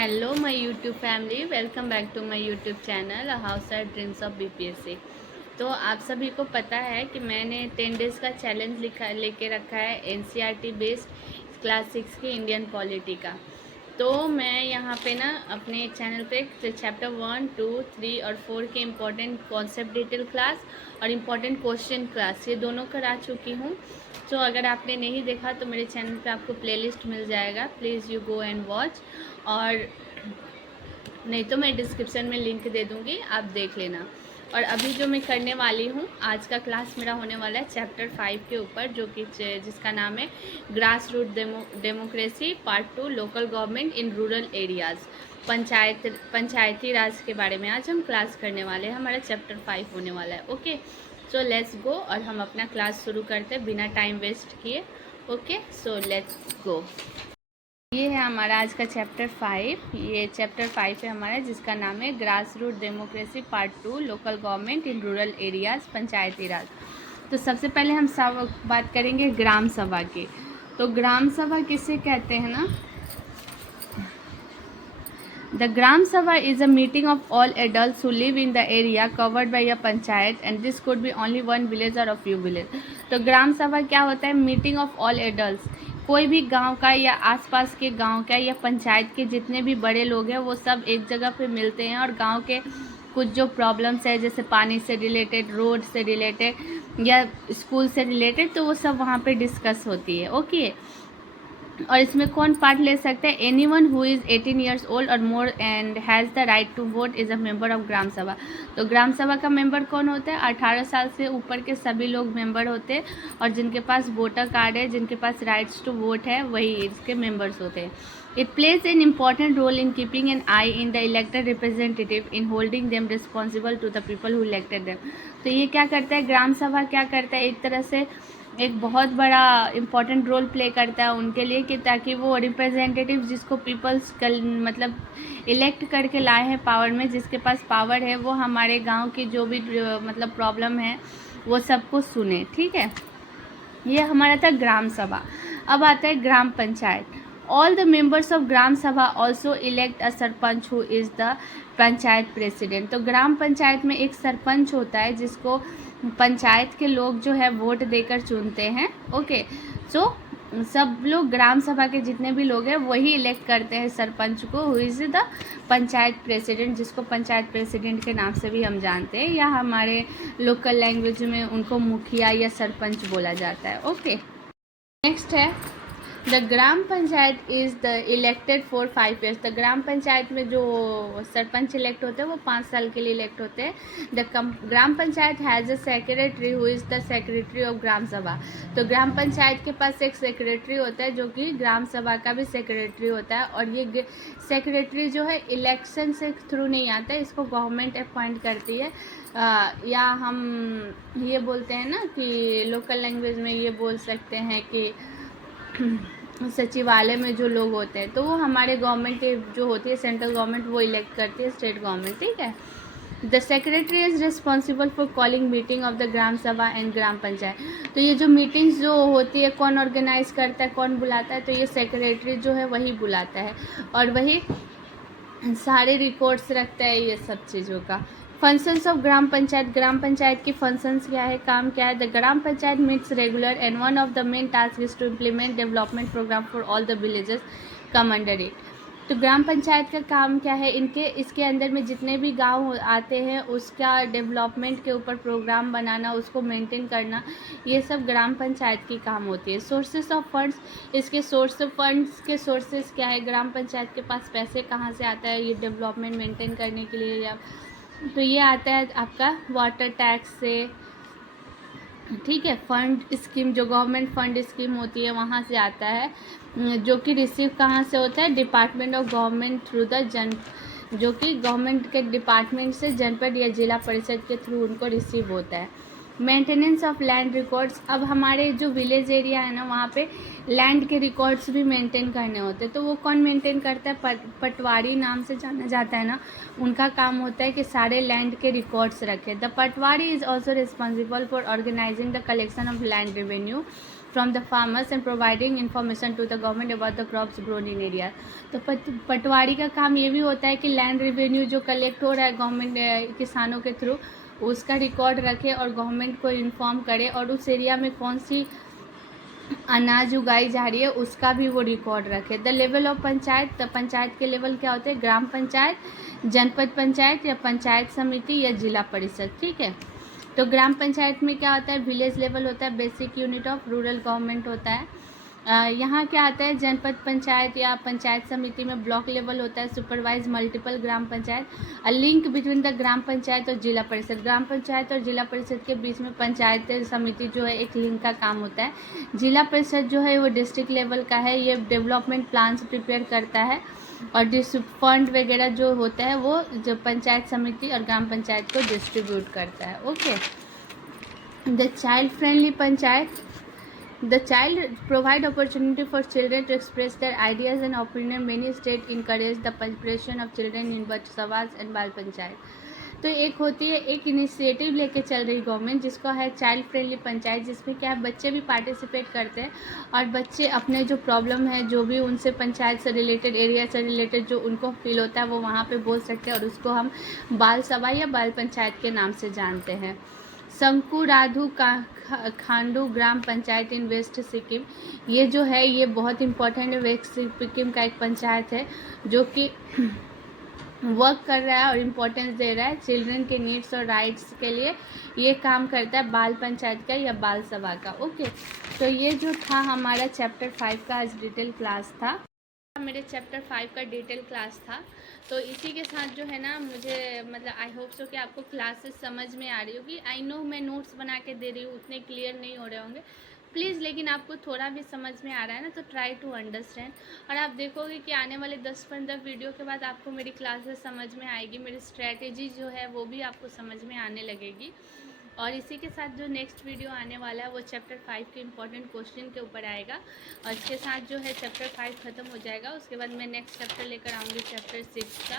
Hello my YouTube family, welcome back to my YouTube channel house out dreams of BPSC. तो आप सभी को पता है कि मैंने 10 डेज़ का चैलेंज लेके रखा है एनसीईआरटी बेस्ड क्लास 6 की इंडियन पॉलिटी का। तो मैं यहाँ पे ना अपने चैनल पे चैप्टर 1, 2, 3 और 4 के इम्पॉर्टेंट कॉन्सेप्ट डिटेल क्लास और इम्पॉर्टेंट क्वेश्चन क्लास ये दोनों करा चुकी हूँ। तो अगर आपने नहीं देखा तो मेरे चैनल पे आपको प्लेलिस्ट मिल जाएगा, please you go and watch. और नहीं तो मैं डिस्क्रिप्शन में लिंक दे दूँगी, आप देख लेना। और अभी जो मैं करने वाली हूँ, आज का क्लास मेरा होने वाला है चैप्टर 5 के ऊपर, जो कि जिसका नाम है grass root democracy part 2, local government in rural areas. Panchayati Raj के बारे में आज हम क्लास करने वाले हैं। हमारा चैप्टर 5 होने वाला है। ओके, सो लेट्स गो और हम अपना क्लास शुरू करते हैं बिना टाइम वेस्ट किए। Okay, so let's go. ये है हमारा आज का चैप्टर 5। ये चैप्टर 5 है हमारा, जिसका नाम है grass root democracy part 2, local government in rural areas, Panchayati Raj. तो सबसे पहले हम सब बात करेंगे ग्राम सभा की। तो ग्राम सभा किसे कहते हैं ना, The Gram Sabha is a meeting of all adults who live in the area covered by a panchayat, and this could be only one village or a few villages. तो ग्राम सभा क्या होता है? मीटिंग ऑफ ऑल एडल्ट्स, कोई भी गांव का या आसपास के गांव का या पंचायत के जितने भी बड़े लोग हैं वो सब एक जगह पे मिलते हैं और गांव के कुछ जो प्रॉब्लम्स है, जैसे पानी से रिलेटेड, रोड से रिलेटेड या स्कूल से रिलेटेड, तो वो सब वहाँ पे डिस्कस होती है। ओके, और इसमें कौन पार्ट ले सकते हैं? Anyone who is 18 years old और more and has the right to vote is a member of Gram Sabha. तो ग्राम सभा का मेंबर कौन होता है? 18 साल से ऊपर के सभी लोग मेंबर होते हैं, और जिनके पास वोटर कार्ड है, जिनके पास राइट्स टू वोट है, वही इसके मेंबर्स होते हैं। It plays an important role in keeping an eye in the elected representative in holding them responsible to the people who elected them. तो ये क्या करता है? ग्राम सभा क्या करता है? एक तरह से एक बहुत बड़ा इम्पॉर्टेंट रोल प्ले करता है उनके लिए, कि ताकि वो रिप्रेजेंटेटिव जिसको पीपल्स मतलब इलेक्ट करके लाए हैं पावर में, जिसके पास पावर है, वो हमारे गांव की जो भी मतलब प्रॉब्लम है वो सबको सुने। ठीक है, ये हमारा था ग्राम सभा। अब आता है Gram Panchayat. All the members of Gram Sabha also elect a sarpanch who is the panchayat president. तो ग्राम पंचायत में एक सरपंच होता है जिसको पंचायत के लोग जो है वोट देकर चुनते हैं। ओके, सो सब लोग ग्राम सभा के जितने भी लोग हैं वही इलेक्ट करते हैं सरपंच को, who is the panchayat president, जिसको पंचायत प्रेसिडेंट के नाम से भी हम जानते हैं, या हमारे लोकल लैंग्वेज में उनको मुखिया या सरपंच बोला जाता है। ओके, नेक्स्ट है the gram Panchayat is the elected for 5 years. The ग्राम पंचायत में जो सरपंच इलेक्ट होते हैं वो 5 साल के लिए इलेक्ट होते हैं। The gram Panchayat has a secretary who is the secretary of Gram Sabha. तो ग्राम पंचायत के पास एक सेक्रेटरी होता है जो कि ग्राम सभा का भी सेक्रेटरी होता है, और ये सेक्रेटरी जो है इलेक्शन से थ्रू नहीं आता है, इसको गवर्नमेंट अपॉइंट करती है। या हम ये बोलते हैं ना कि लोकल लैंग्वेज में ये बोल सकते हैं कि सचिवालय में जो लोग होते हैं, तो वो हमारे गवर्नमेंट के जो होती है सेंट्रल गवर्नमेंट, वो इलेक्ट करती है स्टेट गवर्नमेंट। ठीक है, the secretary is responsible for calling meeting of the Gram Sabha and ग्राम पंचायत। तो ये जो मीटिंग्स जो होती है कौन ऑर्गेनाइज करता है, कौन बुलाता है? तो ये सेक्रेटरी जो है वही बुलाता है, और वही सारे रिकॉर्ड्स रखता है ये सब चीज़ों का। फंक्शंस ऑफ ग्राम पंचायत की फंक्शंस क्या है, काम क्या है? The gram panchayat meets regular and one of the main task is to implement development program for all the villages come under it. तो ग्राम पंचायत का काम क्या है? इसके अंदर में जितने भी गांव आते हैं उसका डेवलपमेंट के ऊपर प्रोग्राम बनाना, उसको मेंटेन करना, ये सब ग्राम पंचायत की काम होती है। सोर्सेस ऑफ फंड्स, इसके फंड्स के सोर्सेस क्या है? ग्राम पंचायत के पास पैसे कहाँ से आता है ये डेवलपमेंट मेंटेन करने के लिए? या तो ये आता है आपका वाटर टैक्स से। ठीक है, फंड स्कीम जो गवर्नमेंट फंड स्कीम होती है वहाँ से आता है, जो कि रिसीव कहाँ से होता है? Department of government through the जो कि गवर्नमेंट के डिपार्टमेंट से जनपद या जिला परिषद के थ्रू उनको रिसीव होता है। मेंटेनेंस ऑफ लैंड रिकॉर्ड्स, अब हमारे जो विलेज एरिया है ना वहाँ पे लैंड के रिकॉर्ड्स भी मेंटेन करने होते हैं, तो वो कौन मेंटेन करता है? पटवारी नाम से जाना जाता है ना, उनका काम होता है कि सारे लैंड के रिकॉर्ड्स रखें। The patwari is also responsible for organising the collection of land revenue from the farmers and providing information to the government about the crops grown in area। तो पटवारी का काम ये भी होता है कि लैंड रेवेन्यू जो कलेक्ट हो रहा है गवर्नमेंट किसानों के थ्रू उसका रिकॉर्ड रखे और गवर्नमेंट को इन्फॉर्म करे, और उस एरिया में कौन सी अनाज उगाई जा रही है उसका भी वो रिकॉर्ड रखे। द लेवल ऑफ पंचायत, तो पंचायत के लेवल क्या होते हैं? ग्राम पंचायत, जनपद पंचायत या पंचायत समिति या जिला परिषद। ठीक है, तो ग्राम पंचायत में क्या होता है? विलेज लेवल होता है, basic unit of rural government होता है। यहाँ क्या आता है? जनपद पंचायत या पंचायत समिति में ब्लॉक लेवल होता है, supervise multiple Gram Panchayat. A link between the ग्राम पंचायत और जिला परिषद, ग्राम पंचायत और जिला परिषद के बीच में पंचायत समिति जो है एक लिंक का काम होता है। जिला परिषद जो है वो डिस्ट्रिक्ट लेवल का है, ये डेवलपमेंट प्लान्स प्रिपेयर करता है और फंड वगैरह जो होता है वो जो पंचायत समिति और ग्राम पंचायत को डिस्ट्रीब्यूट करता है। Okay, the child friendly panchayat, the child provide opportunity for children to express their ideas and opinion। many states encourage the participation of children in Vat Savas and बाल पंचायत। तो एक होती है, एक इनिशिएटिव लेके चल रही गवर्नमेंट जिसको है चाइल्ड फ्रेंडली पंचायत, जिसमें क्या है बच्चे भी पार्टिसिपेट करते हैं और बच्चे अपने जो प्रॉब्लम है जो भी उनसे पंचायत से रिलेटेड, एरिया से रिलेटेड जो उनको फील होता है वो वहाँ पे बोल सकते हैं और उसको हम बाल सभा या बाल पंचायत के नाम से जानते हैं। शंकु राधु का खांडू ग्राम पंचायत इन वेस्ट सिक्किम, ये जो है ये बहुत इम्पोर्टेंट है, वेस्ट सिक्किम का एक पंचायत है जो कि वर्क कर रहा है और इम्पोर्टेंस दे रहा है चिल्ड्रन के नीड्स और राइट्स के लिए, ये काम करता है बाल पंचायत का या बाल सभा का। ओके, तो ये जो था हमारा चैप्टर 5 का आज डिटेल क्लास था, मेरे चैप्टर 5 का डिटेल क्लास था। तो इसी के साथ जो है ना मुझे मतलब आई होप सो कि आपको क्लासेस समझ में आ रही होगी। आई नो मैं नोट्स बना के दे रही हूँ, उतने क्लियर नहीं हो रहे होंगे प्लीज़, लेकिन आपको थोड़ा भी समझ में आ रहा है ना तो ट्राई टू अंडरस्टैंड, और आप देखोगे कि आने वाले 10-15 वीडियो के बाद आपको मेरी क्लासेस समझ में आएगी, मेरी स्ट्रैटेजी जो है वो भी आपको समझ में आने लगेगी। और इसी के साथ जो नेक्स्ट वीडियो आने वाला है वो चैप्टर 5 के इम्पोर्टेंट क्वेश्चन के ऊपर आएगा, और इसके साथ जो है चैप्टर 5 ख़त्म हो जाएगा। उसके बाद मैं नेक्स्ट चैप्टर लेकर आऊँगी चैप्टर 6 का,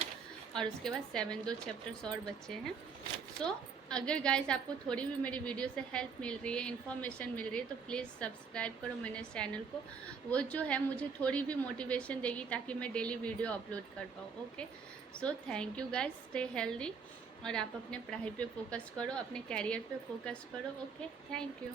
और उसके बाद 7 2 चैप्टर्स और बच्चे हैं। सो अगर गाइस आपको थोड़ी भी मेरी वीडियो से हेल्प मिल रही है, इन्फॉर्मेशन मिल रही है, तो प्लीज़ सब्सक्राइब करो मेरे चैनल को, वो जो है मुझे थोड़ी भी मोटिवेशन देगी ताकि मैं डेली वीडियो अपलोड कर पाऊँ। Okay, so thank you guys, stay healthy और आप अपने पढ़ाई पे फोकस करो, अपने कैरियर पे फोकस करो। Okay, thank you.